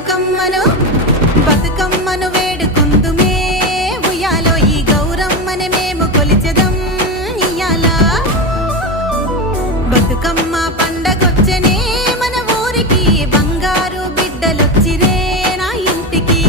బతుకమ్మను బతుకమ్మను వేడుకుందుమే ఉయ్యాలో ఈ గౌరమ్మని మేము కొలిచెదం ఇయ్యాల బతుకమ్మ పండగొచ్చనే మన ఊరికి బంగారు బిడ్డలొచ్చిరే నా ఇంటికి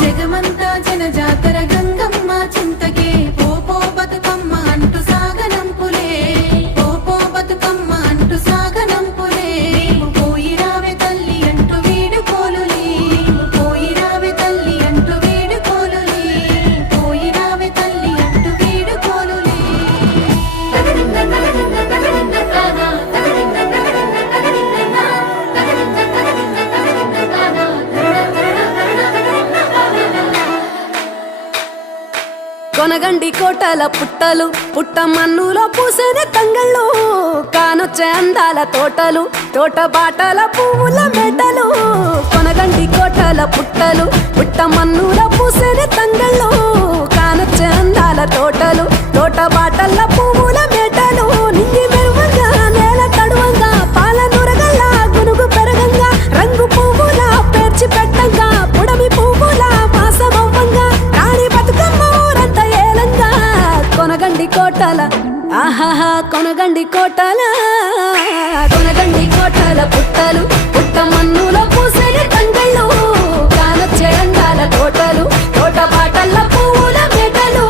జగమంతా జనజాతర గంగమ్మ చింతకే పోపో బతుకమ్మ అంటూ సాగనంపులే పోపో బతుకమ్మ అంటూ సాగనంపులే పోయిరావే తల్లి అంటూ వేడుకోలులే పోయిరావే తల్లి అంటూ వేడుకోలులే పోయిరావే తల్లి అంటూ వేడుకోలులే కొనగండి కోటల పుట్టలు పుట్టమన్నులో పూసేనే తంగళ్ళు కానొచ్చే అందాల తోటలు తోట బాటల పువ్వుల మెడలు కొనగండి కోటల పుట్టలు పుట్టమన్నులో పూసేనే తంగళ్ళు కానొచ్చే అందాల తోటలు తోట బాటల పువ్వుల మెడలు నింగి మెరువంగా నేల తడువంగా పాల నురగల్లా గునుగు పెరగంగా రంగు పువ్వుల పేర్చి పెట్టంగా పుడమి పువ్వుల మాసమవ్వంగా రాణి బతుకమ్మ కొనగండి కోటల ఆహాహా కొనగండి కోటల కొనగండి కోటల పుట్టలు పుట్టమన్నులో పూసేని తంగళ్ళు కానొచ్చే అందాల తోటలు తోట బాటల్ల పువ్వుల మెడలు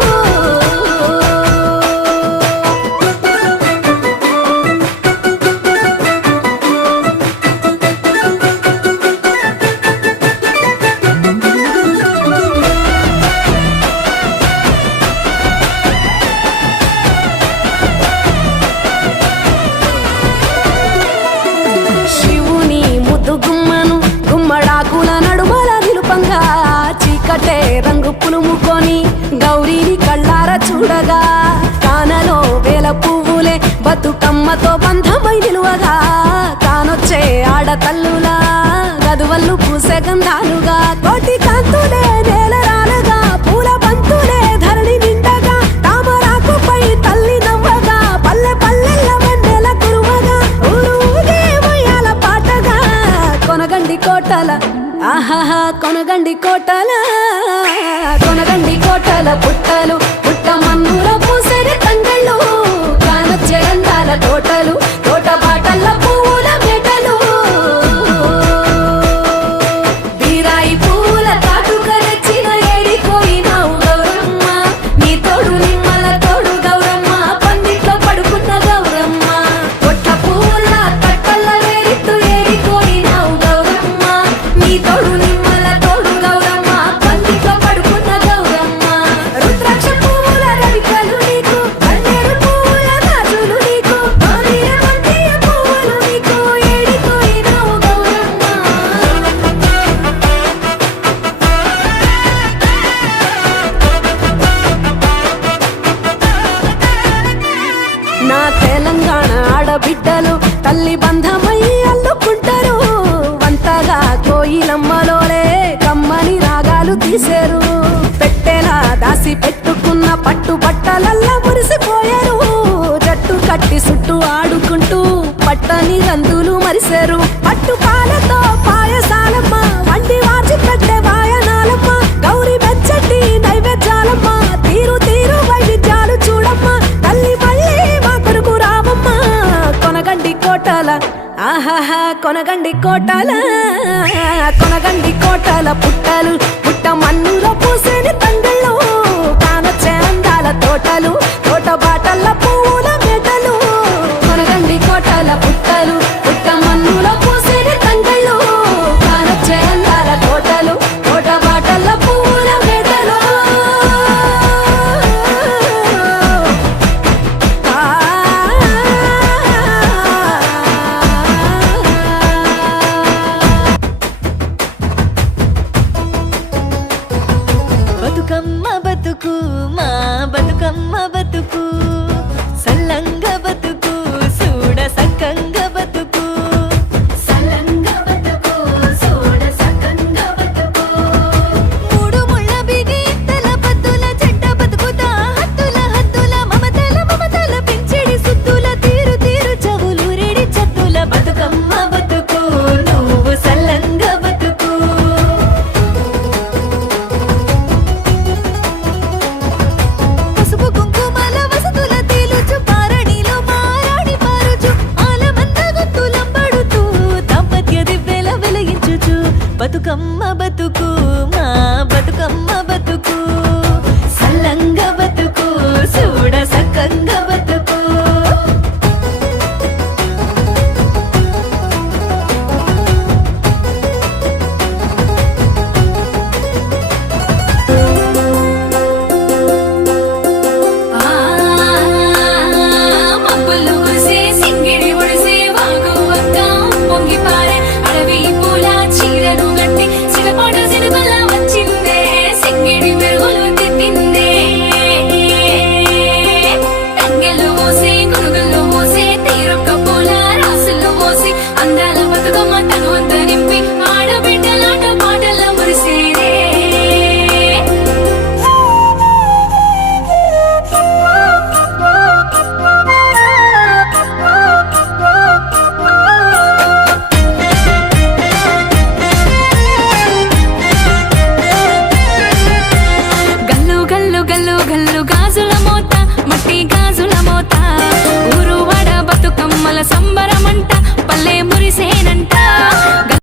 చీకటే రంగు పులుముకొని గౌరీని కళ్ళార చూడగా కానలో వేల పువ్వులే బతుకమ్మతో బంధమై నిలువగా కానొచ్చే ఆడతల్లులా గదువల్లు పూసే గంధాలుగా కోటి కాంతులే నేల రాలగా పూల బంతులే ధరణి నిండగా తామరాకుపై తల్లి నవ్వగా పల్లె పల్లెల్ల వెన్నెల కురువగా ఊరు ఉదయమయ్యాల పాటగా కొనగండి కోటల ఆహాహా కొనగండి కోటల కొనగండి కోటల పుట్టలు పుట్టమన్నులో పూసేని తంగళ్ళు కానొచ్చే అందాల తోటలు తోట బాటల్ల పువ్వుల మెడలు బీరాయి పువ్వుల తాటుకరెచ్చిన ఏడిపోయినావు గౌరమ్మ నీ తోడు నిమ్మల తోడు గౌరమ్మ పందిట్లో పడుకున్న గౌరమ్మ పొట్ల పువ్వుల తట్టల్ల వేరిత్తు ఏడిపోయినావు గౌరమ్మ నీ తోడు నిమ్మల తోడు గౌరమ్మ పందిట్లో పడుకున్న గౌరమ్మ రుద్రాక్ష పువ్వుల రవికలు నీకు కన్నేరు పువ్వుల గాజులు నీకు మల్లియ పువ్వులు నీకు ఏడిపోయినావు గౌరమ్మ నా తెలంగాణ ఆడబిడ్డలు తల్లి బంధమై అల్లుకుంటారు వంతగా కోయిలమ్మలోలే కమ్మని రాగాలు తీశారు పెట్టేలా దాసి పెట్టుకున్న పట్టు బట్టలల్లా మురిసిపోయారు జట్టు కట్టి చుట్టూ ఆడుకుంటూ పట్టని గంతులు మరిశారు పట్టు పాలతో పాయసాలమ్మ వండి వాచి పెట్టే వాయనాలమ్మ గౌరీ మెచ్చటి నైవేద్యాలమ్మ తీరు తీరు వైవిధ్యాలు చూడమ్మ తల్లి మళ్ళీ మా కొరకు రావమ్మ కొనగండి కోటల ఆహాహా కొనగండి కోటల పుట్టలు పుట్ట మన్నులో పూసేని తంగళ్ళు కానొచ్చే అందాల తోటలు తోట బాటల్ల పూ